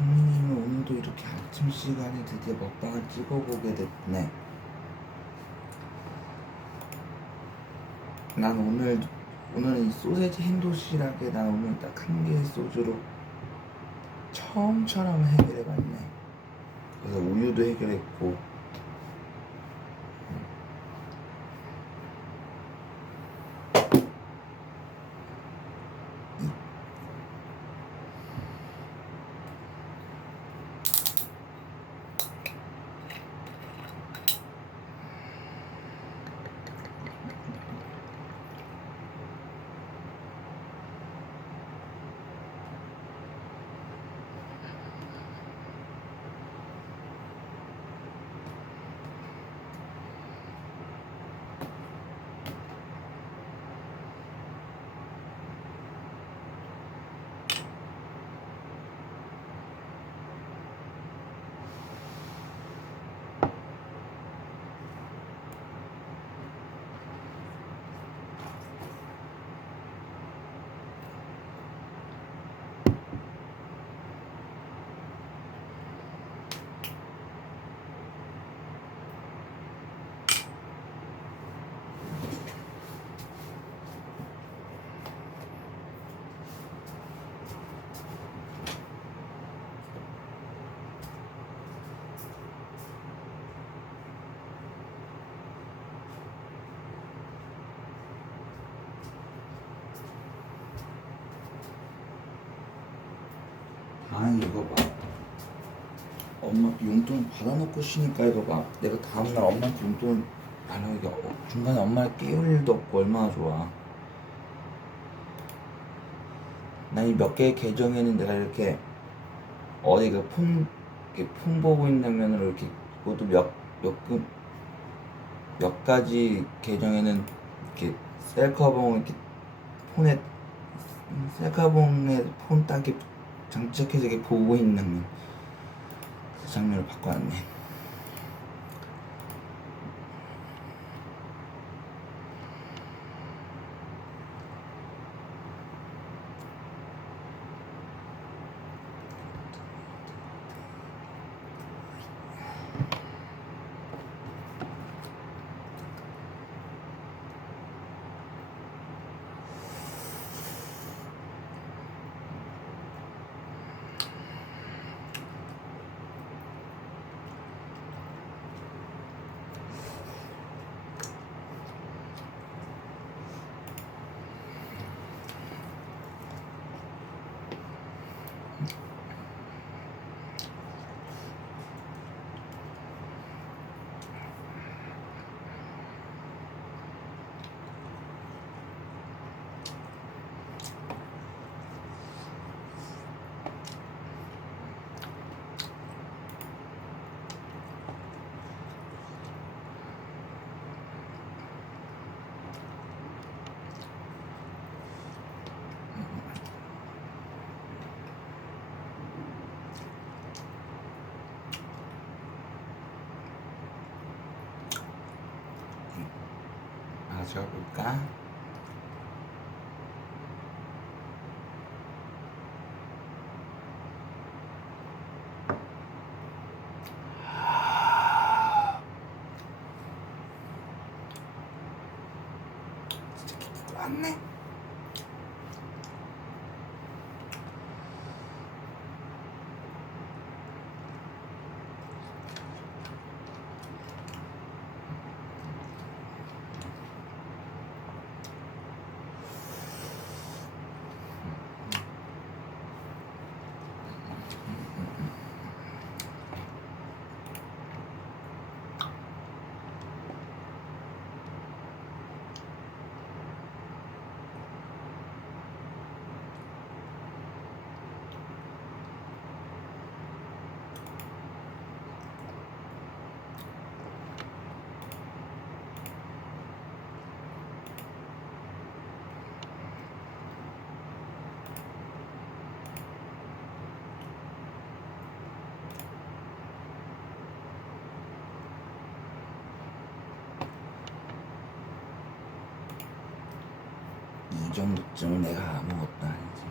장미님은 오늘도 이렇게 아침 시간에 드디어 먹방을 찍어보게 됐네. 난 오늘은 이 소세지 햄도시락에 난 오늘 딱 한 개의 소주로 처음처럼 해결해봤네. 그래서 우유도 해결했고, 아니 이거 봐. 엄마 용돈 받아놓고 쉬니까 이거 봐. 내가 다음날 엄마한테 용돈 안 하기가 중간에 엄마를 깨울 일도 없고 얼마나 좋아. 난 이 몇 개의 계정에는 내가 이렇게 어디가 폰 보고 있는 장면으로 이렇게 그것도 몇 가지 계정에는 이렇게 셀카봉에 폰 딱 이렇게 장착해서 이렇게 보고 있는 그 장면을 바꿔놨네. 마셔볼까? 진짜 기분 좋았네. 이 정도쯤은 내가 아무것도 아니지.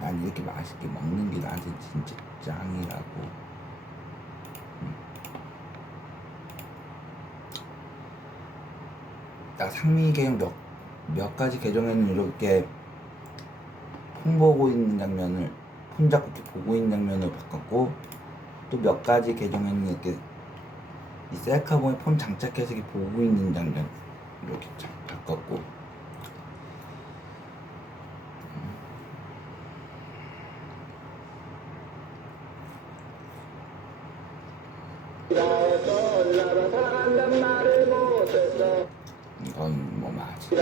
나 난 이렇게 맛있게 먹는 게 나한테 진짜 짱이라고. 나 상민이 계정 몇 가지 계정에는 이렇게 폰 보고 있는 장면을, 폰 잡고 이렇게 보고 있는 장면을 바꿨고, 또 몇 가지 계정에는 이렇게 이 셀카봉에 폰 장착해서 이렇게 보고 있는 장면 이렇게 바꿨고. 이건 뭐 맞지.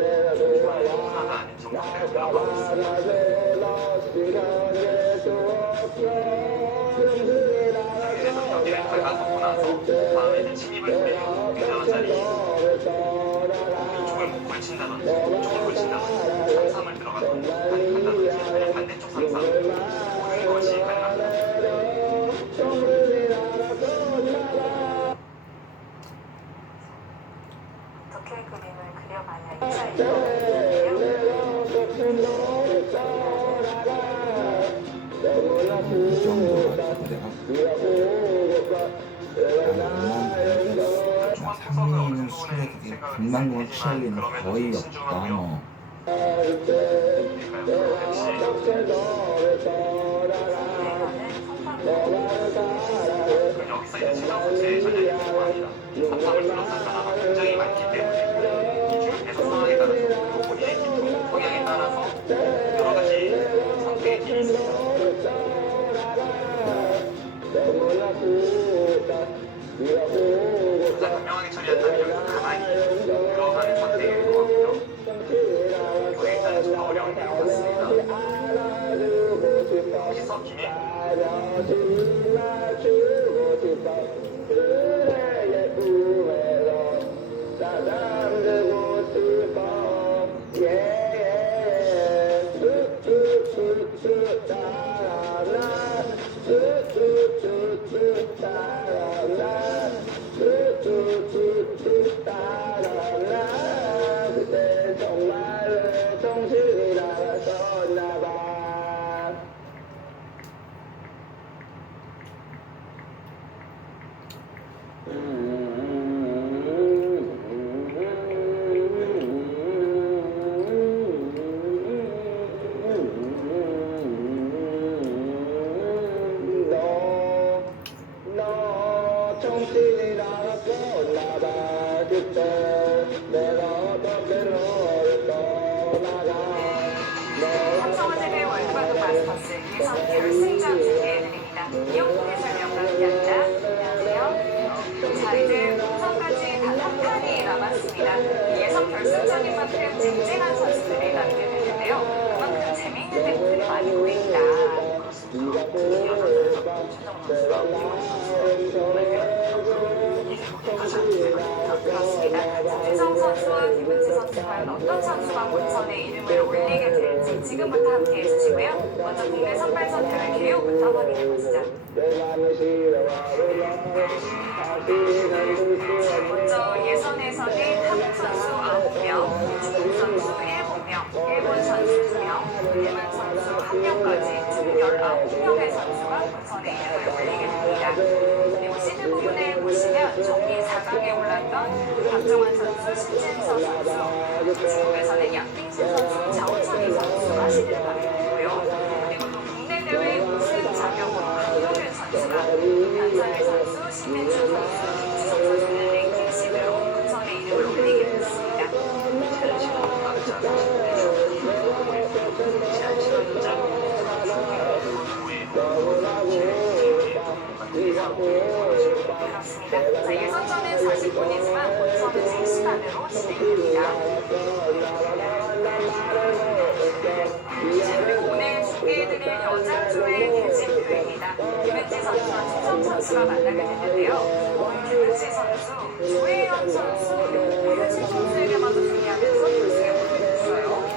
하나가 아닌 정상대로 들어가고 있습니다. 이래서 경기를 갈가서고 나서 다음에 이제 침입을 돌리고 굉장한 자리에 이쪽을 뭐 걸친다든지 이쪽을 걸친다든지 상삼을 들어가든지 아니 간다든지 아니면 반대쪽 상삼 모든 것이 가능합니다. 어떻게 그림을 그려가냐 이차이인데요. 이 정도 가지고 내가 나 상민이는 술에 그게 금방금방 취하기는 거의 없다 뭐. 역시 여기서 이제 최정 선수의 전략이 궁금합니다. 삼삼을 둘러싼 변화가 굉장히 많기 때문에 이 팀의 배석 상황에 따라서 그리고 본인의 기초 성향에 따라서 여러 가지 선택의 길이 있습니다. 가장 현명하게 처리한다면 여기서 가만히 들어가는 선택일 것 같고요. 이거 일단은 좀 어려운 것 같습니다. 여기서 김해 삼성화재배 월드바둑 마스터스 예선 결승전 준비해드립니다. 이용국의 설명과 함께합니다. 안녕하세요. 자, 이제 본선까지 단 한 판이 남았습니다. 예선 결승전인 만큼 쟁쟁한 선수들이 남게 되는데요. 그만큼 재미있는 대국들이 많이 보입니다. 그렇습니다. 장지성 선수와 김은지 선수 과연 어떤 선수가 본선에 이름을 올리게 될지 지금부터 함께 해주시고요. 먼저 국내 선발전 대회 개요부터 확인해보시죠. 먼저 예선에서는 한국 선수 9명, 중국 선수 7명, 일본 선수 2명, 대만 선수 1명까지 총 19명의 선수가 본선에 이름을 올리게 됩니다. 그리고 시드 부분에 보시면 정기 4강에 올랐던 박정환 선수, 신진서 선수, 중국에서는 양띵신 선수, 자오천희 선수가 시드를 가게 되고요. 그리고 또 국내 대회 우승 자격으로 강동윤 선수가 변상일 선수, 신민준 선수, 김지성 선수는 랭킹 시드로 본선에 이름을 올리게 됐습니다. 그렇습니다. 자, 예선전은 40분이지만 본선은 3시간으로 진행됩니다. 자, 그리고 오늘 소개해드릴 여자조의 대진표입니다. 김은지 선수와 수정 선수가 만나게 됐는데요. 김은지 선수, 조혜연 선수, 오유진 선수에게만 승리하면서 결승에 올라갔어요.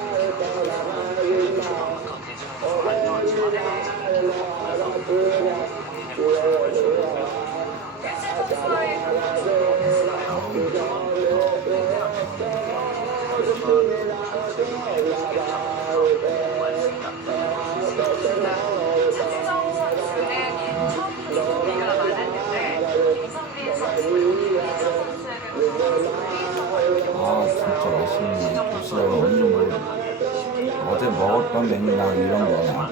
차지성 선수는 처음 소리가 많았는데 김선빈 선수, 김민수 선수에게도 아 진짜 맛있네. 도시락을 어느 정도 어제 먹었던 메뉴랑 이런 거나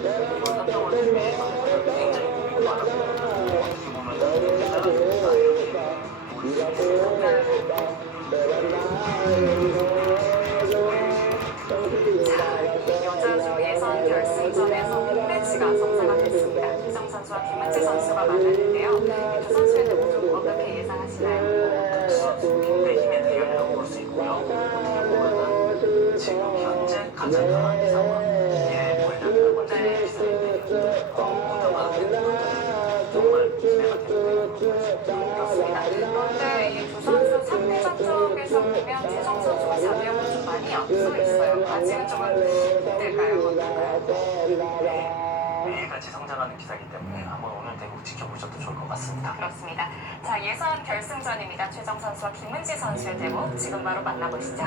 여자조 예선 결승전에서 빅매치가 성사가 됐습니다. 이정 선수와 김은지 선수가 만났는데요. 두 선수의 모두 어떻게 예상하시나요? 굉장히 힘의 대결이라고 볼 수 있고요. 가장 강한 상황에 걸렸다고 하는 기사인데 운전하는 데 정말 기대가 되는 그렇습니다. 그런데 이 두 선수 상대 접촉에서 보면 최정 선수가 자비형은 좀 많이 앞서 있어요. 아직은 좀 힘들까요? 어떨까요? 매일같이 성장하는 기사이기 때문에 한번 오늘 대국 지켜보셔도 좋을 것 같습니다. 그렇습니다. 자, 예선 결승전입니다. 최정 선수와 김은지 선수의 대국 지금 바로 만나보시죠.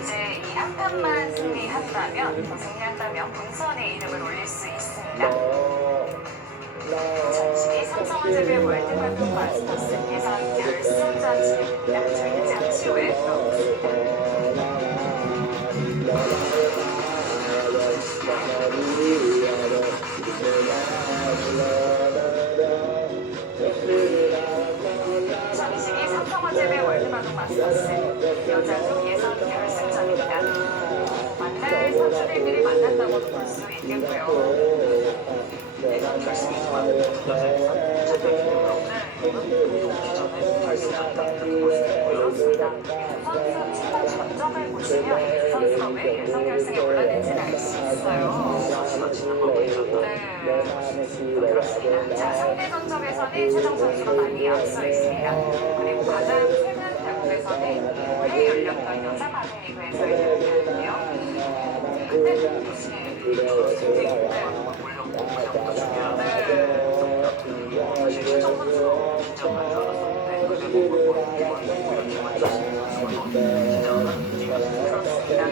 이제 이 한 판만 승리한다면 본선에 이름을 올릴 수 있습니다. 잠시 삼성화재배 월드컵 마스터스 예선 결승전 진행입니다. 저희는 잠시 후에 돌아오겠습니다. 잠시 삼성화재배 월드컵 마스터스 여자부 예선 결승전입니다. 만날 선수들끼리 만난다고도 볼 수 있겠고요. 예선 결승이지만 여자에서 차별 기념으로 기존에 결승전이라는 볼수 있고요. 그렇습니다. 선수 출발 전적을 보시면 이 선수가 왜 예선 결승에 올랐는지를 알 수 있어요. 선수가 지는 거 보여줬다. 네, 그렇습니다. 자, 상대 전적에서는 최정 선수가 많이 앞서 있습니다. 그리고 가장 최근 대국에서는 올해 열렸던 여자 바둑리그에서의 대국이었는데요. 그때 보시면 굉장히 올렸고 그냥부터 중요한 사실 최정 선수가 긴장할 줄 알았었는데 그리고 이번 김한자 선수가 긴장을 하는 분위기가 그렇습니다.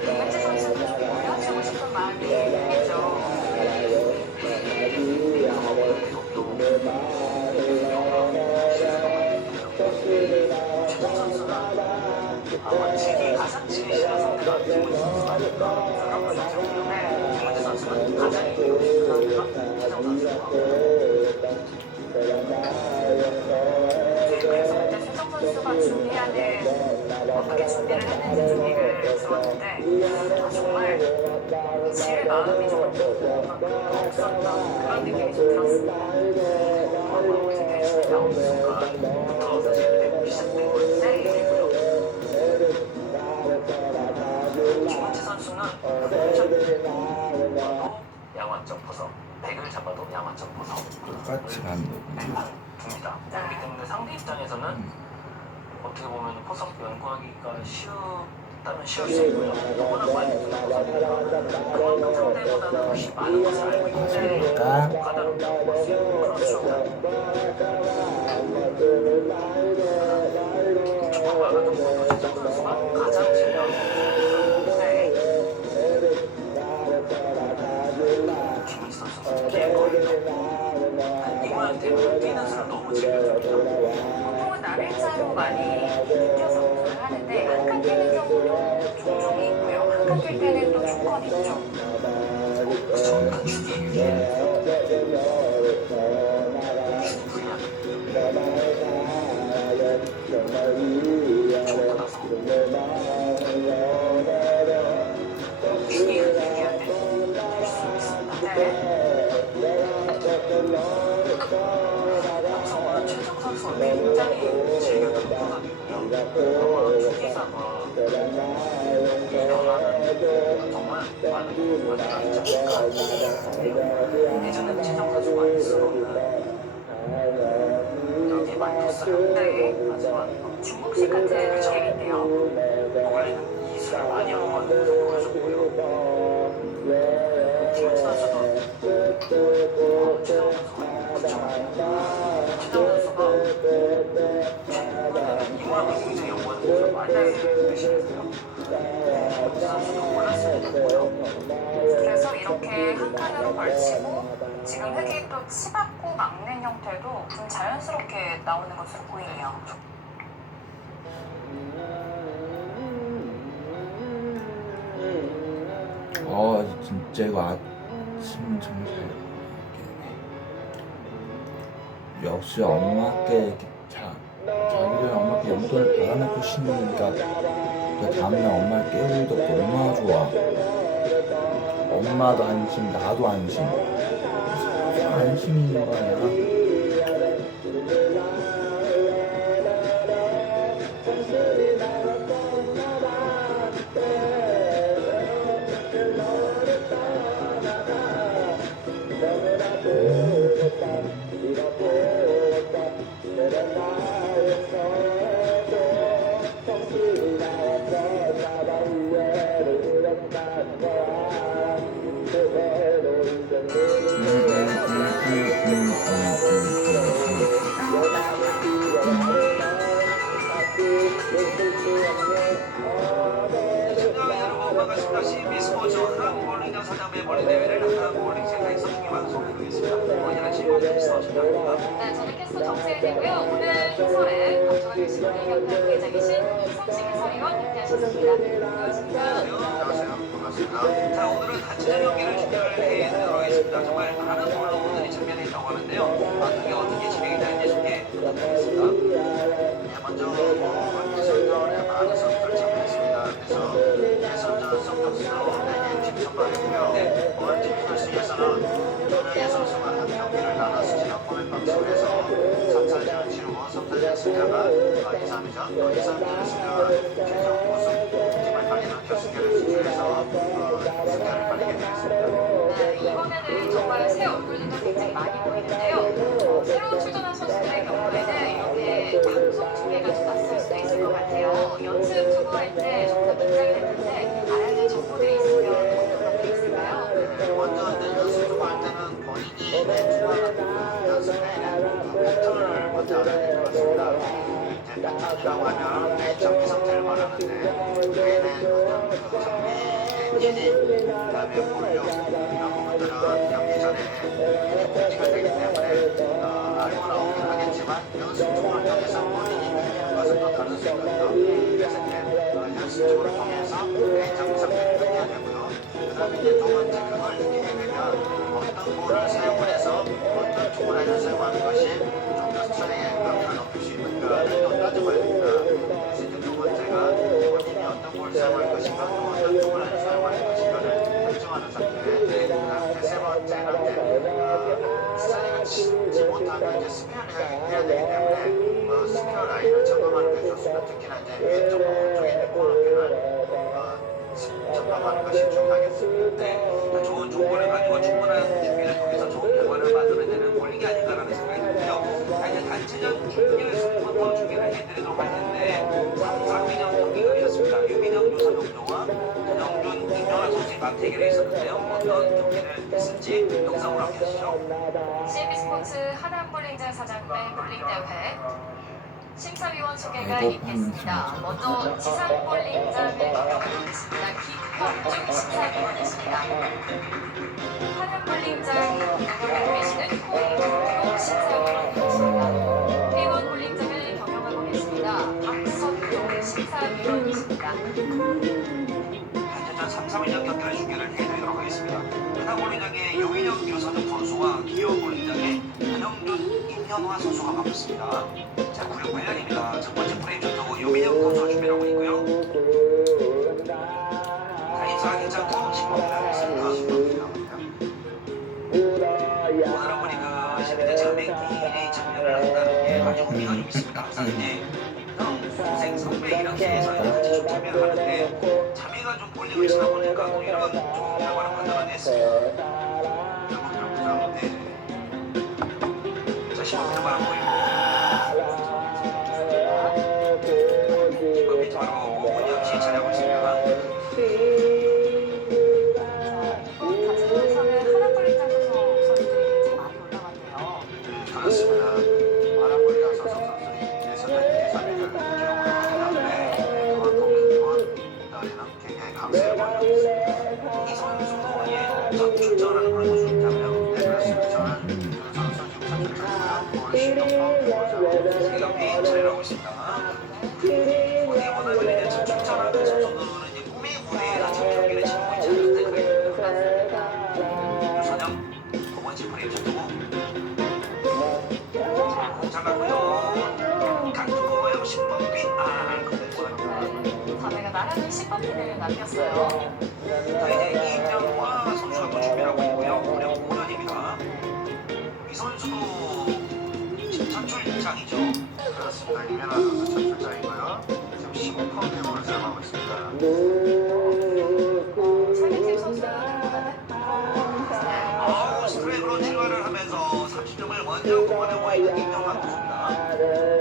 김은지 선수는 보여주고 싶은 마음이 크겠죠. 최정 선수가 아마 지기 가장 지기 싫은 상대가 김은지 선수가 아닐까 생각하는데요. 김은지 선수는 가장 이기고 싶은 상대가 최정 선수고 그래서 그때 최정 선수가 어떻게 준비를 했는지 좀 얘기를 들었는데 정말 질 마음이 좀 없었던 그런 느낌이 좀 들었습니다. 나온 순간부터 사실 대국이 시작된 거였고요. 김은지 선수는 양완점 보석, 100을 잡아도 양완점 보석 똑같이 가는 거구나. 줍니다. 그렇기 때문에 상대 입장에서는 어떻게 보면 포석 연구하기가 쉽다면 쉬울 수 있고요. 워낙 많이 두는 포석이니까 그만큼 상대보다는 훨씬 많은 것을 알고 있기 때문에 까다롭다고 볼 수 있고 그렇죠. 축구와 같은 것도 최정 선수가 가장 진행하는 네. 김은지 선수 이거는 되면 뛰는 수를 너무 즐겨줍니다. 보통은 날일자로 많이 뛰어서 공부를 하는데 한 칸 뛰는 경우도 종종 있고요. 한 칸 뛸 때는 또 조건이 있죠. 그쵸? 단축이 좋고 나서 축이 얘기할 때볼수 있습니다. 평소보다 최정 선수가 굉장히 즐겼던 포석이고요. 투기사가 이 변화는 정말 많은 부분을 가지지 않을까. 예전에는 최정 선수가 알 수 없는 여기에 많이 뒀어요. 네. 하지만 중국식 같은 느낌인데요. 원래는 이수를 많이 한 건 보여줬고요. 김은지 선수도 최정 선수가 최정 선수가 이 모양을 굉장히 연구하는 모습을 많이 보여주시는데요. 김은지 선수도 올랐을 때도 있고요. 그래서 이렇게 한 칸으로 걸치고 지금 흙이 또 치받고 막는 형태도 좀 자연스럽게 나오는 것으로 보이네요. 진짜 이거 아침 정말 역시 엄마께 이렇게 자기는 엄마께 용돈을 받아놓고 쉬니까 그 다음날 엄마를 깨울 일도 없고 얼마나 좋아. 엄마도 안심, 나도 안심. 안심이 있는 거 아니야? 시청자 여러분 반갑습니다. CB 스포츠 하남볼링장 사장배 볼링 대회를 하남볼링 센터에서 중계방송을 하겠습니다. 언제나 즐거운 캐스터 전장입니다. 네, 저는 캐스터 정세일이고요. 오늘 해설에 박종환 시골 협회 회장이신 이성식 해설위원 함께하셨습니다. 안녕하십니까? 안녕하세요. 반갑습니다. 자, 오늘은 단체전 경기를 준비를 해드리도록 하겠습니다. 정말 많은 언론분들이 참여했다고 하는데요. 그게 어떻게 진행이 되는지 소개 부탁드리겠습니다. 네, 먼저 예선전에 많은 선수들 참여했습니다. 그래서 예선전 선수로 4개 팀 선발했고요. 네. 오늘 팀 결승에서는 8명의 선수가 한 경기를 나눠서 지난 포맷 방식에서 3차전을 치르고 3차전 승자가 2, 3위전, 2, 3위전의 승자가 최종 우승 팀을 달리는 결승전을 진출해서 승자를 가리게 되겠습니다. 네, 이번에는 정말 새 얼굴들도 굉장히 많이 보이는데요. 새로 출전한 선수들의 경우에는 이렇게 방송 중계가 좀 낯설 수도 있을 것 같아요. 연습 투구할 때 좀 더 긴장이 될 텐데 알아야 될 정보들이 있으면 어떤 게 있을까요? 먼저 이제 연습 투구할 때는 본인이 투구하는 연습 내에는 패턴을 먼저 알아야 될 것 같습니다. 이제 패턴이라고 하면 내 정비 상태를 말하는데 뇌는 어떤 정비 엔진이 그다음에 볼륨 이런 부분들은 경기 전에 공지가 되기 때문에 알고는 없긴 하겠지만 연습 투구를 통해서 본인이 느끼는 것은 또 다를 수 있거든요. 그래서 이제 연습 투구를 통해서 내 정비 상태를 느껴야 되고요. 그 다음에 이제 두 번째 그걸 느끼게 되면 어떤 볼을 사용을 해서 어떤 투구 라인을 사용하는 것이 좀 더 스트라이크의 강도를 높일 수 있는가를 또 따져봐야 됩니다. 그래서 이제 두 번째가 본인이 어떤 볼을 사용할 것인가 또 어떤 투구 라인을 사용할 것인가를 결정하는 상태. 그다음에 세 번째는 이제 스트라이크가 치지 못하면 이제 스페어를 해야 되기 때문에 스페어 라인을 점검하는 게 좋습니다. 특히나 이제 왼쪽 오른쪽에 있는 코너핀을 점검하는 것이 중요하겠습니다. 네, 좋은 정보를 가지고 충분한 준비를 통해서 좋은 결과를 만들어내는 볼링이 아닌가라는 생각이 드는데요. 자, 이제 단체전 준비에서부터 준비를 해드리도록 할 텐데 3위전 경기가 있었습니다. 유민영, 유선용조와 전영준, 김연아 선수의 맞대결이 있었는데요. 어떤 경기를 했을지 영상으로 함께 하시죠. CB 스포츠 하남볼링장 사장배 볼링대회 심사위원 소개가 있겠습니다. 먼저 지상볼링장을 경영하고 계십니다. 김형중 심사위원이십니다. 하남볼링장 경영하고 계시는 홍인동 심사위원이십니다. 대원볼링장을 경영하고 계십니다. 박선동 심사위원이십니다. 단체전 3, 3위전 경기를 중계를 해드리도록 하겠습니다. 하남볼링장의 유민영, 유선용 선수와 기호볼링장의 전영준, 임현화 선수가 맞붙습니다. 자, 96 8년입니다. 첫 번째 프레임 전투고 유민영 선수가 준비하고 있고요. 자, 인사 괜찮고 신범이라 하겠습니다. 오늘 어머니 그 12대 전맹끼리 참여를 한다는 게 아주 의미가 좀 있습니다. 항상 이제 형, 동생, 선배 이렇게 해서 같이 좀 참여를 하는데 자매가 좀 볼링을 치다 보니까 또 이런 좋은 결과를 만들어냈습니다. 네. 자, 신범이는 바로 보이고 신범이 바로 오은영 씨 차례하고 있습니다. 단체전에서는 하남볼링장 소속 선수들이 굉장히 많이 올라왔네요. 그렇습니다. 하남볼링장 소속 선수들이 예선전 2, 3위를 기록을 하는데 그만큼 이번 달에는 굉장히 강세를 보이고 있습니다. 이 선수도 첫 출전하는 그런 선수잖아요. 네, 그렇습니다. 저는 그 선수 지금 선출했고요. 오늘 신경포 기본적으로 연비 차례라고 있습니다. 어떻게 보면 이제 첫 출전하는 선수들은 이제 꿈의 무대에 첫 경기를 치르고 있지 않는데 유선영 두 번째 프레임 전투고 공차가고요. 강투고요. 신범빈 자매가 나란히 10번핀을 남겼어요. 자, 이제 이명화 선수가 또 준비하고 있고요. 고령 5년입니다. 이 선수도 지금 선출장이죠. 그렇습니다. 이면아 선수 첫 출장이고요. 지금 15파운드 볼을 사용하고 있습니다. 상대팀 선수는 스트라이크로 출발을 하면서 30점을 먼저 뽑아내고 있는 임명환 선수입니다.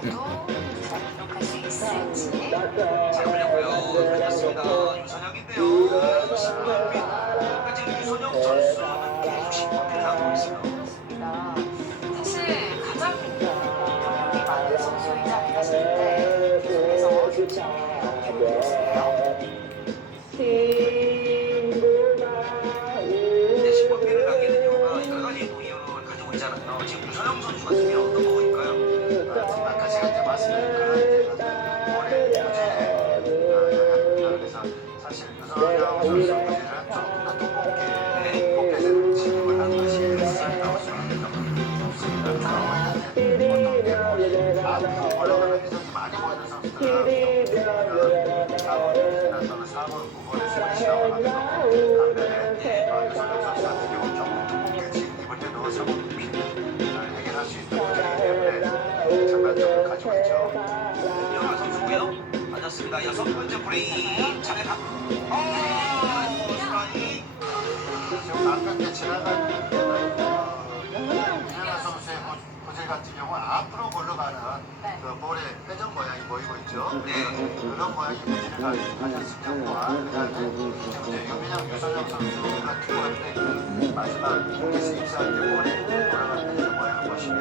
기록할 수 있을지. 잘 올렸고요. 그렇습니다. 유선혁인데요. 신범빈. 그러니까 지금 유선혁 선수는 계속 신범빈을 하고 있어요. 그렇습니다. 사실 가장 경력이 많은 선수이지 않을까 싶은데 계속해서 중심을 이렇게 보였어요. 근데 신범빈을 가게 된 이유가 여러 가지 또 이유를 가지고 있잖아요. 지금 유선혁 선수 같은 경우 어떤 거 보일까요? 아까 제가 이제 말씀드린 그런 올해 부진에 그래서 사실 유선영 선수 부진을 조금 더 두껍게 포켓을 진입을 한 것이 있었다고 생각합니다. 없습니다. 앞으로 올라가는 해석이 많이 보이는 선수들은 좀 4번, 또는 4번, 9번에 시험을 하는 반면에 유선영 선수 같은 경우는 조금 두껍게 진입을 해도 3번 피를 해결할 수 있는 분이기 때문에 장단점을 가지고 있죠. 영화 선수고요. 맞았습니다. 여섯 번째 프레임 잘해 가. 수란이 지금 가깝게 지나갈 이현아 선수의 고질 같은 경우는 앞으로 굴러가는 네. 그 볼의 회전 모양이 보이고 있죠. 네. 그런 모양의 고질을 가졌을 경우와 그다음에 지금 이제 유민영, 유선영 선수가 투어할 마지막 공에서 입사할 때 볼에 돌아가는 회전 모양을 보시면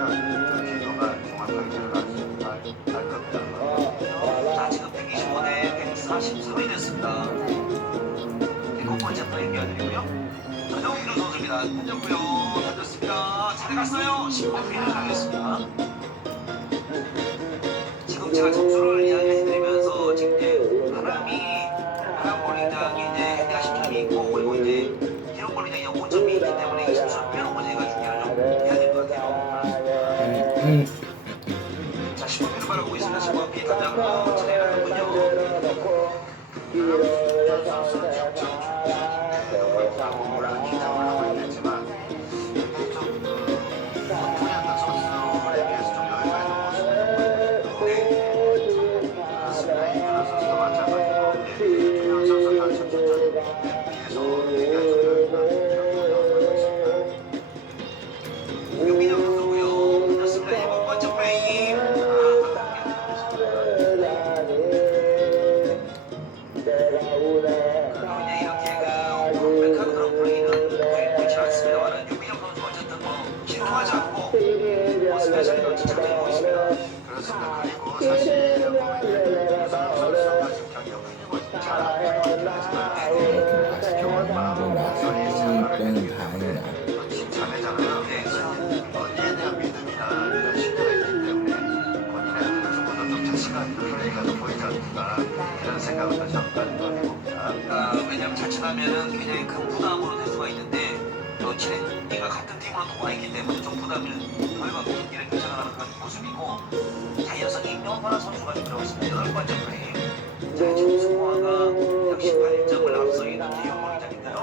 그 비교가 정확하게 드러날 겁니다. 자 지금 125대 143이 됐습니다. 일곱 번째 프레임 이어드리고요. 전영규 선수입니다. 던졌고요. 던졌습니다. 잘 갔어요. 10번 피를 가겠습니다. 지금 제가 점수를 이야기해드리면서 지금 이제 바람 볼링장이 이제 헤드가 10점이 있고 그리고 이제 기록 볼링장이 5점이 있기 때문에 이 점수를 빼놓고 제가 중계를 좀 해야 될 것 같아요. 자 10번 피를 바라보고 있습니다. 10번 피 던졌고 처리를 하는군요. 선수 지금 물론 긴장을 하고 있겠지만 굉장히 좀 분야했던 선수에 비해서 좀 여유가 있는 모습을 그렇습니다. 이현아 선수도 마찬가지고 김현 선수 단점 비해서 굉장히 좀 여유가 있는 유민영 선수고요. 던졌습니다. 7번째 프레임. 이제 이렇게 완벽한 그런 플레이는 보이지 않습니다만은 유민영 선수 어쨌든 뭐 실수하지 않고 스페셜이 던지 잘되고 있습니다. 그렇습니다. 그리고 사실 유선영 선수가 지금 경기가 풀리고 잘하고 하지만 아직 경험만 목소리 때는 다행이다. 팀 자매잖아요. 언니에 대한 믿음이나 이런 신뢰가 있기 때문에 본인한테는 조금 더좀 자신감 있는 플레이가 더 보이지 않는가 이런 생각을 다시 한번 해봅니다. 왜냐면 자칫하면은 굉장히 큰 부담으로 될 수가 있는데 또 친해가 같은 팀으로 와 있기 때문에 좀 부담을 덜 갖고 경기를 펼쳐나가는 그런 모습이고 자 이어서 임명환 선수가 좀 들어왔습니다. 8번째 프레임 자 지금 승호아가 역시 8점을 앞서 있는 대형 골장인데요.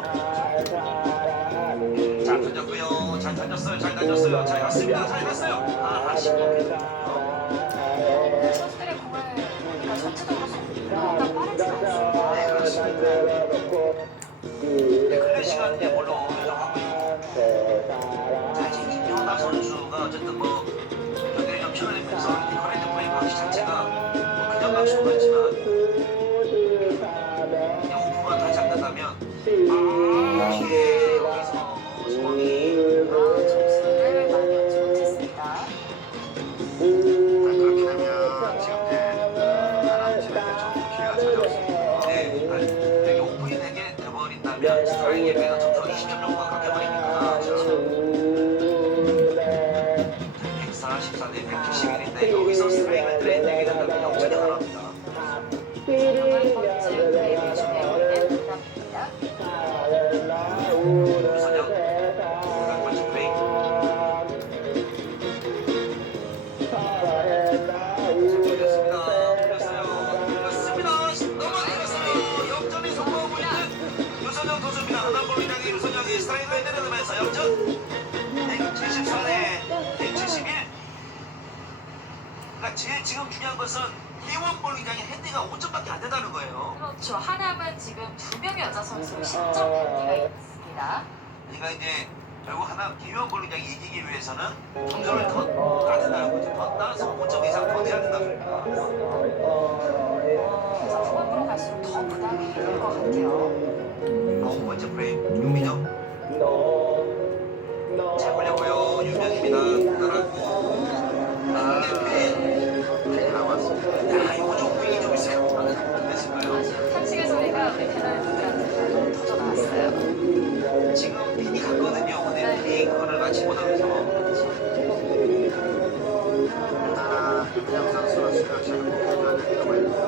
잘 던졌고요. 잘 던졌어요. 잘 던졌어요. 잘 갔습니다. 잘 갔어요. 아쉽습니다. 선수들의 공을 보니까 전체적으로 속도가 빠르지 않습니다. 네 그렇습니다. 네, 클래식은 이제 물론 인정하고 있고 자 이제 임현아 선수가 어쨌든 뭐 경기를 좀 치러내면서 커렌트 플레이 방식 자체가 뭐 그냥 방식도 있지만 그냥 오프만 다시 안 된다면 여기서 소원이 점수를 많이 얻지 못했습니다. 그렇게 되면 지금 이제 하나는 팀에게 좀 기회가 찾아왔습니다. 네, 여기 오픈이 되게 돼버린다면 스트라이크에 비해서 점수가 20점 정도가 깎여버리니까 144 대 171인데 여기서 스트라이크를 내게 된다면 역전이 가능합니다. 8번째 프레임을 준비해볼 때 부담입니다. 유선영 8번째 프레임 역전이 성공하고 있는 유선영 선수입니다. 하나볼을 향해 유선영이 스트라이크를 내려놓으면서 역전 174대 171. 그러니까 제일 지금 중요한 것은 K1 볼링장의 핸디가 5점밖에 안 된다는 거예요. 그렇죠. 하나만 지금 2명의 여자 선수 10점 핸디가 있습니다. 그러니까 이제 결국 하나 K1 볼링장이 이기기 위해서는 점수를 더 따야 된다는 거죠. 더 따라서 5점 이상 더 내야 된다 소리입니다. 자, 후반부로 갈수록 더 부담이 될 것 같아요. 9번째 프레임 유민영 잘 걸렸고요. 유명입니다. 따라고 네, 나왔습니다. 야, 이거 좀 위기 좀 있어요. 됐을까요? 아쉬운 탄식의 소리가 우리 패널 분들한테 터져 나왔어요. 지금 핀이 갔거든요. 오늘 핀이 그거를 맞지 못하면서 일단은 유명 선수가 수비를 공격해줘야 될 필요가 있고요.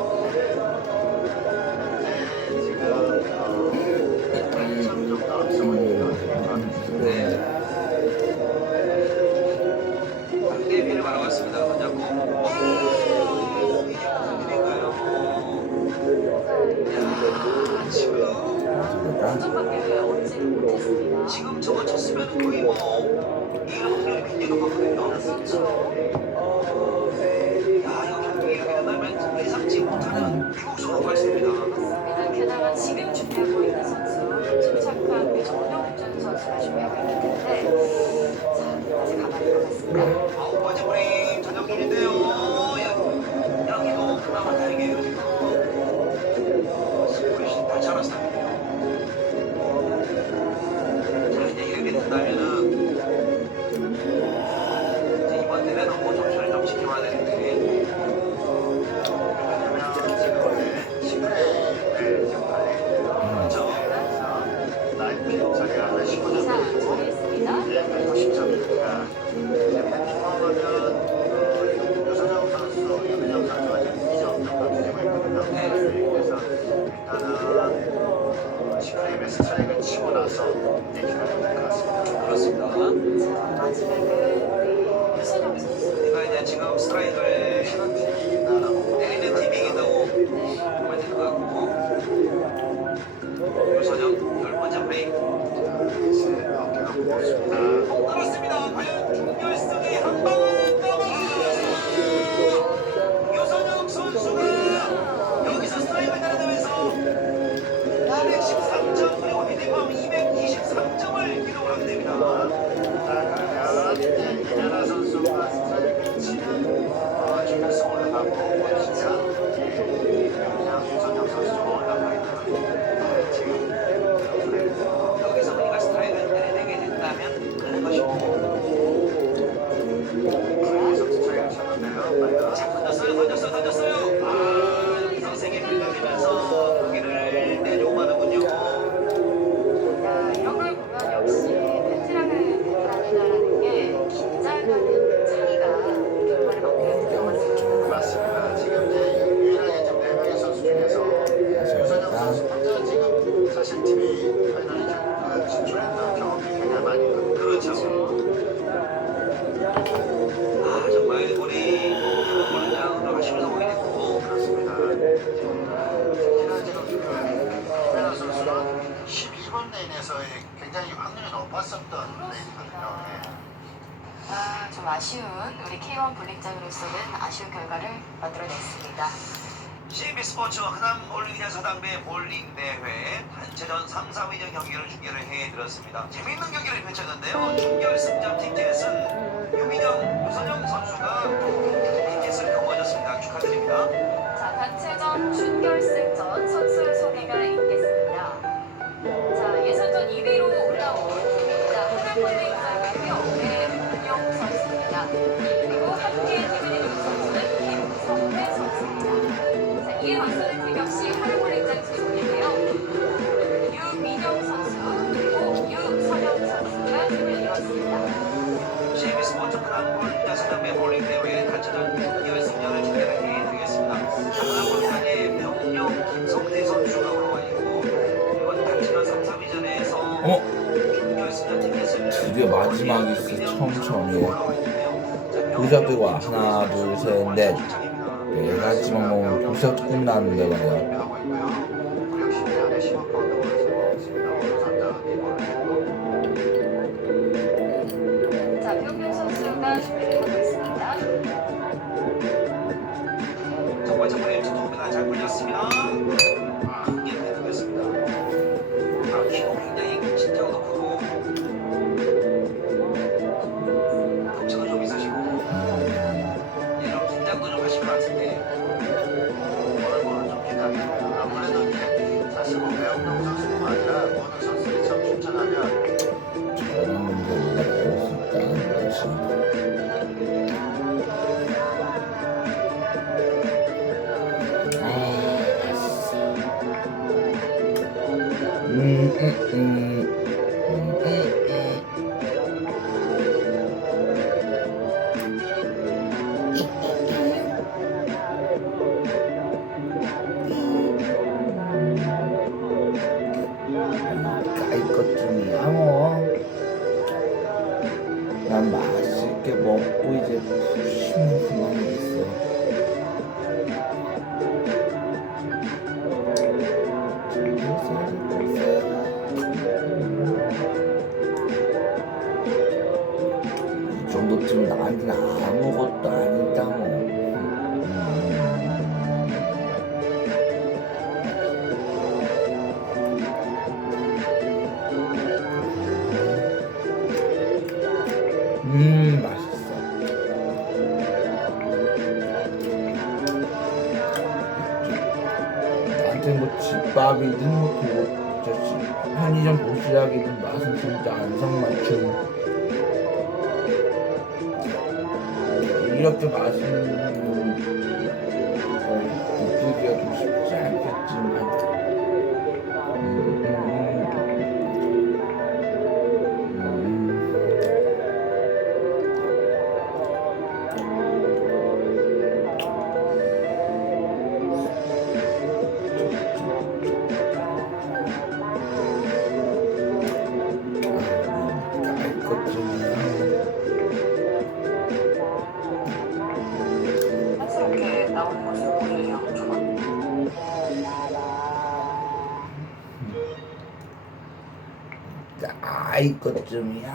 지금 8점 정도 앞서고 있는 네. 상대의 핀을 바라봤습니다. 손잡고 이럴까요? 야, 지금 점밖에 얻지 못했습니다. 지금 저거 쳤으면 거의 뭐 이길 확률이 굉장히 높았거든요. 그렇죠. 야, 이거 경기 이렇게 된다면 예상치 못하는 미국적으로 갈 수 있습니다. 맞습니다. 게다가 지금 준비하고 있는 선수, 침착한 우리 전용준 선수가 준비하고 있기 때문에 자, 끝까지 가봐야 할 것 같습니다. 9번째 프레임 전형준인데요. 여기도 그나마 다행이에요. 지금 훨씬 다 잘했어요. 자, 이제 이렇게 된다면은 이제 이번 대회는 뭐 점수를 좀 지켜봐야 되는데 왜냐면 지금 10회를 지금 그렇죠. 나이핀 자리가 한 15점 자, 되고 정리했습니다. 190점이니까 팬팅하면 유선영 선수, 유민영 선수가 지금 2점 정도 뒤지고 있거든요. 그래서 일단은 10프레임의 스트라이크를 치고 나서 이제 기다려야 될 것 같습니다. 그렇습니다. 자, 마지막은 우리 유선영 선수. 그러니까 이제 지금 스트라이크를 치는 팀이 이긴다라고 때리는 팀이 이긴다고 네. 보면 될 것 같고 유선영 10번째 프레임 이제 어깨가 무겁습니다. 떨었습니다. 과연 중결승이 한 방을 넘어갑니다. 유선영 선수가 여기서 스트라이크를 때려내면서 213점 그리고 헤딩폼 223점을 기록을 하게 됩니다. 자, 그러면 이제 이나라 선수가 스트라이크를 치는 중결승 올라가고 멋지면 그냥 유선영 선수가 올라가 있는 지금 여기서 우리가 스트라이크를 때려내게 된다면 그런 것이고 계속 스트라이크를 쳤는데요. 자, 던졌어요. 아, 이 선생이 밀려내면서 거기를 내려오마는군요. 야, 이런 걸 보면 역시 베테랑이다라는 게 긴장하는 차이가 결과를 만들어낸 것 같습니다. 맞습니다. 지금 이제 유일하게 지금 4명의 선수 중에서 유선영 선수 혼자 지금 사실 팀이 파이널에 진출했던 경험이 굉장히 많이 있거든요. 그렇죠. 아, 정말 우리 골장으로 하시면서 보게 됐고 그렇습니다. 특히나 지금 유명한 선수는 12번 레인에서의 굉장히 확률이 높았었던 레인이거든요. 예. 아, 좀 아쉬운 우리 K1 볼링장으로서는 아쉬운 결과를 만들어냈습니다. CB 스포츠와 흔한 볼링장 서당배 볼링 대회 단체전 3, 4위전 경기를 중계를 해드렸습니다. 재미있는 경기를 펼쳤는데요. 준결승전 티켓은 유민영, 유선영 선수가 티켓을 거머쥐었습니다. 축하드립니다. 자, 단체전 준결승전 선수 소개가 있겠습니다. 자, 예선전 2위로 올라온 하나볼링장 해영의 문용 선수입니다. 그리고 함께 팀을 이룬 선수는 김성배 선수입니다. 자, 이에 맞서는 팀 역시 하나볼링장 소속인데요. 유민영 선수 그리고 유선영 선수가 팀을 이뤘습니다. CB 스포츠 흔한 볼링장 서당배 볼링 대회 단체전 준결승전을 중계를 해드리겠습니다. 흔한 볼링장의 병영 김성태 선수가 올라와 있고 이번 단체전 3, 4위전에서 준결승전 티켓을 드디어 마지막이 있어. 처음이에요. 도시락 들고 와. 하나, 둘, 셋, 넷. 네 가지만 먹으면 도시락 끝나는데 말이야. 하고 있고요. 우리 역시 내년에 10억 파운드 벌써 있습니다. 우선자 이번에 자, 병영 선수가 준비를 하고 있습니다. 첫 번째 프레임 투투입니다. 잘 굴렸습니다. 이렇게 되겠습니다. 키도 굉장히 신장도 크고 덩치도 좀 있으시고 까일 것쯤이야 뭐. 난 맛있게 먹고 이제 쉬면 그만이겠어. 이 정도쯤 나한테는 아무것도 아니다 뭐. 맛있어. 나한테 뭐 집밥이든 뭐 편의점 도시락이든 맛은 진짜 안성맞춤. 이렇게 맛있는 걸 느끼기가 좀 쉽지 않겠지만 알 것쯤이야. 촌스럽게 나오는 모습 보여요. 알 것쯤이야.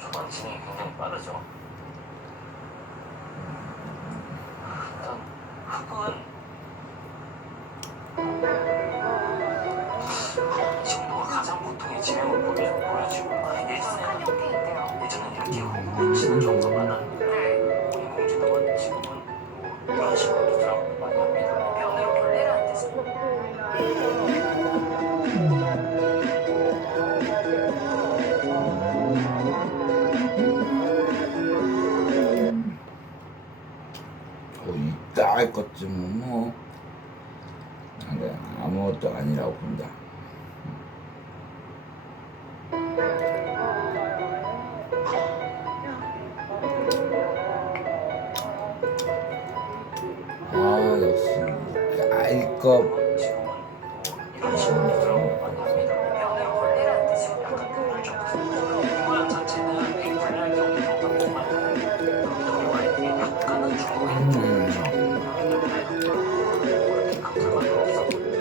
초반 진행이 굉장히 빠르죠. 일단 흑은 이 정도가 가장 보통의 진행을 보여지고 한 형태인데요. 예전엔 이렇게 흑은 정도 많았는데 네. 인공지능은 지금은 이런 식으로 드라마를 많이 합니다. 변으로 벌레라는 뜻은 이따 알 것쯤은 뭐 내가 아무것도 아니라고 본다. 역시 알 것. 지금은 이런 식으로 드라마를 많이 합니다. 변으로 벌레라는 뜻이 약간 이 모양 자체는 되게 불리할 게 없는 것 같지만 돌발이 약간은 줄고 있는 쪽이죠. 그렇기 때문에 그렇게 큰 불만은 없어 보입니다.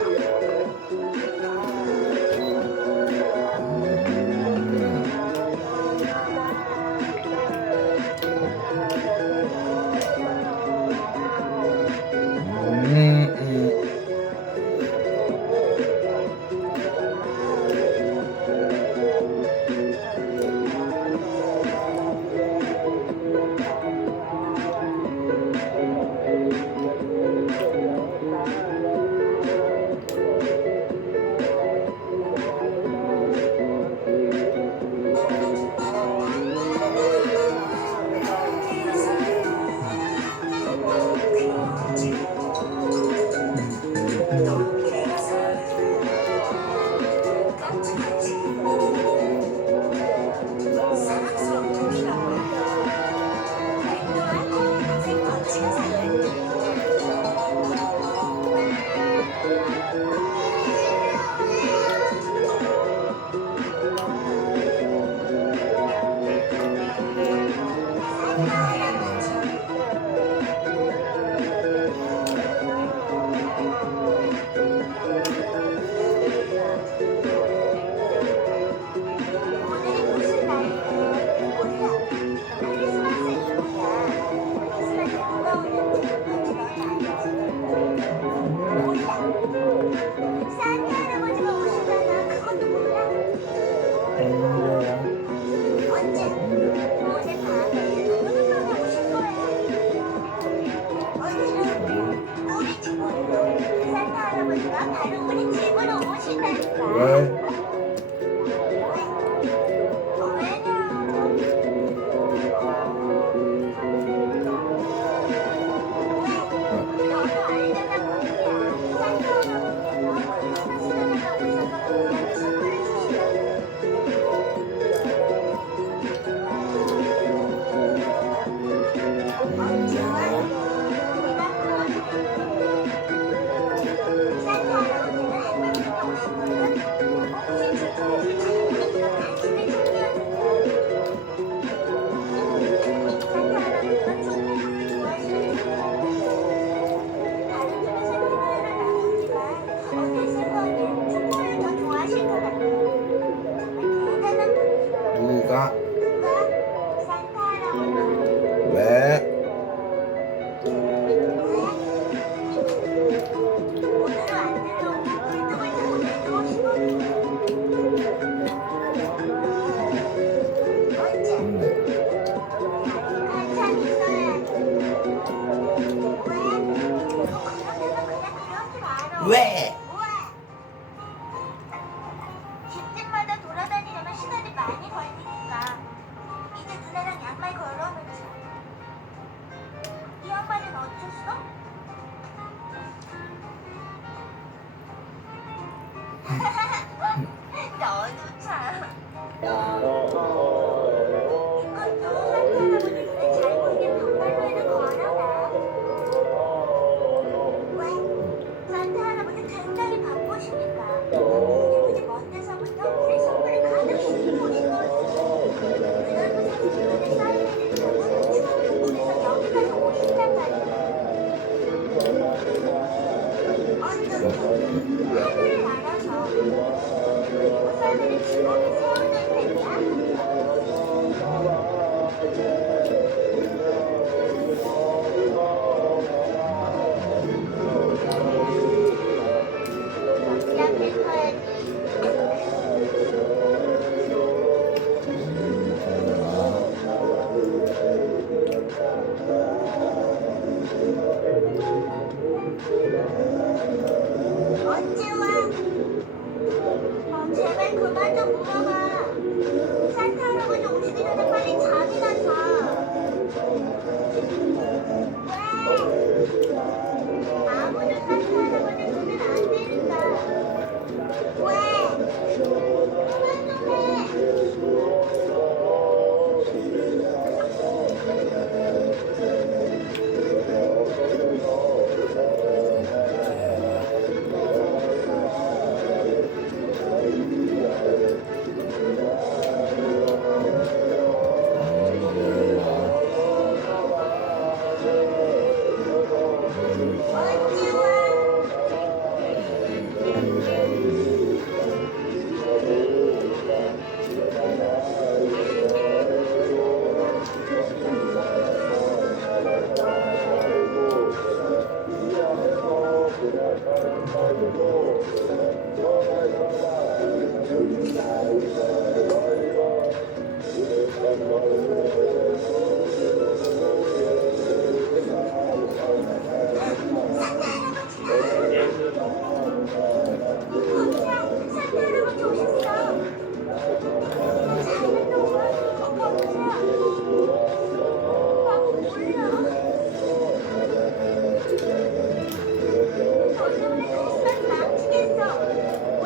맞췄어? 너도 참. 이것도 산타 할아버지 눈에 잘 보이게 벽난로에다 걸어놔. 왜? 산타 할아버지 굉장히 바쁘시니까 굳이 먼 데서부터 우리 선물을 가득 싣고 오신 거지. 그날도 생신권에 사인회를 타고 추억 공원에서 여기까지 오신단 말이야. 어떻게 하늘을 날아서 썰매를 지목에 세우는 셈이야? 시작할 거야지. 언제 와? 제발 그만 좀 물어봐. 산타 할아버지 오시기 전에 빨리 잠이나 자. 왜? 아무도 산타 할아버지 보면 안 되니까. 왜? 그만 좀 해. 언제 와? 산타 할아버지 오셨어. 자는 동안 거기야. 몰라. 너 때문에 크리스마스 망치겠어. 왜?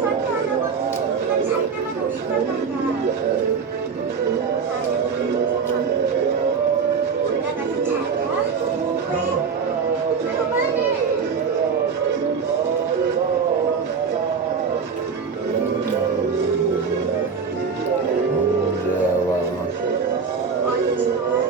산타 할아버지 네가 잘 때만 오신단 말이야. 올라가서 자자. 왜? 그만해. 어디 좋아?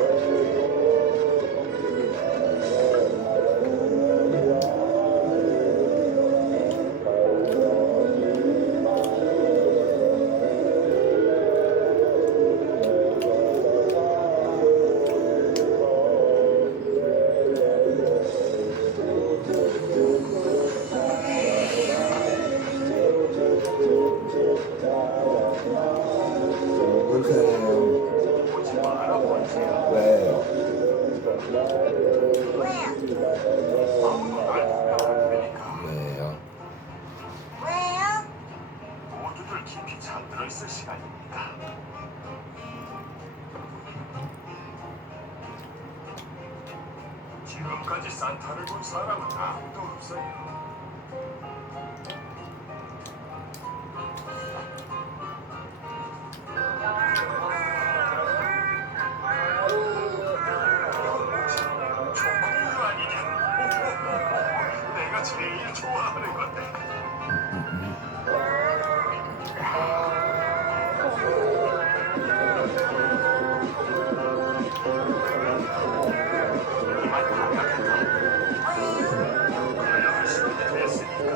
보세요. 오지 마라 번지야. 왜요? 왜요? 아무도 날 보면 안 되니까. 왜요? 왜요? 모두들 깊이 잠들어 있을 시간입니다. 지금까지 산타를 본 사람은 아무도 없어요. 초코우유 아니냐? 내가 제일 좋아하는 건데. 이만 반갑겠다. 그래야 할 시간이 됐으니까.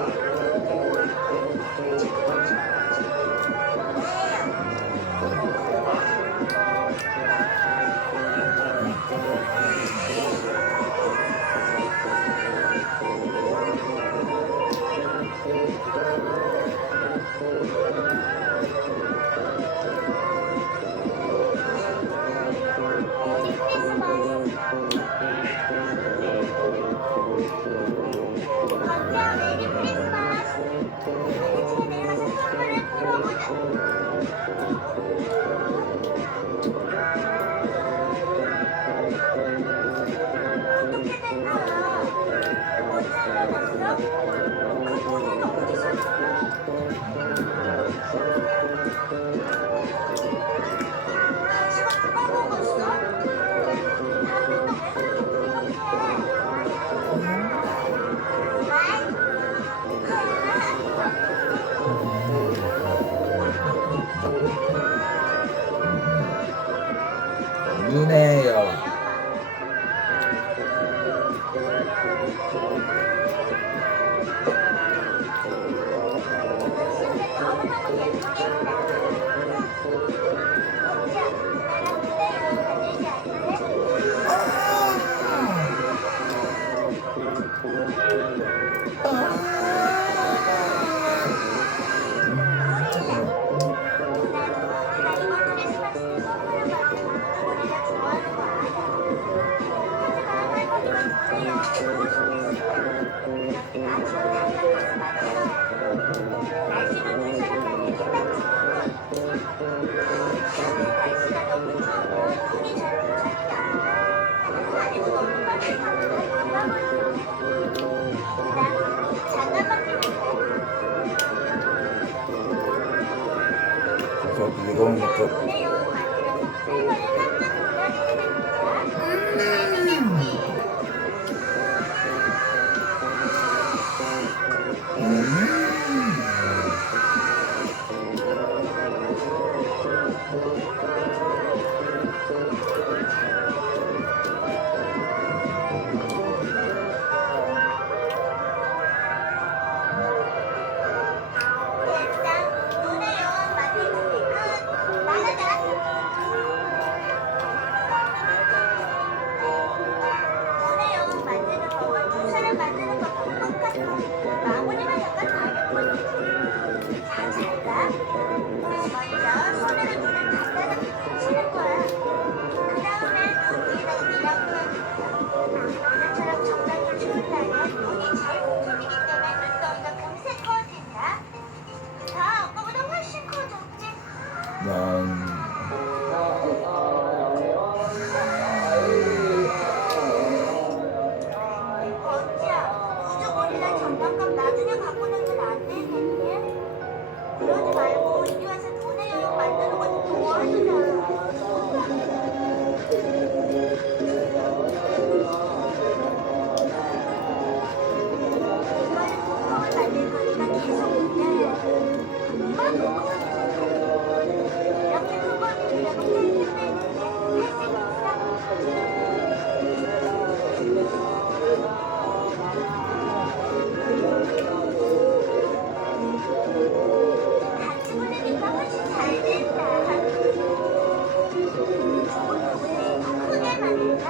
해볼게요. 그래서 이런 것도 마무리만 약간 다르거든. 자, 잘 봐. 먼저 손으로 눈을 갖다가 붙이는 거야. 그 다음에 눈 위에다가 미라클을 오늘처럼 정상이 추운 날엔 눈이 잘 움직이기 때문에 눈덩이가 금세 커진다. 다 아까보다 훨씬 커졌지. 언니야, 우주머리랑 장난감 나중에 갖고 놀면 안 되겠니? 그러지 말고 이리 와서 돈의 여행 만드는 것도 도와주자. 이걸 공룡을 만들 거니까 계속 올려야 돼. 금방 이렇게 그걸 누르려고 텔레했는데 할 수 있어? 같이 보내니까 훨씬 잘 된다. 좋은 부분을 더 크게 만들까?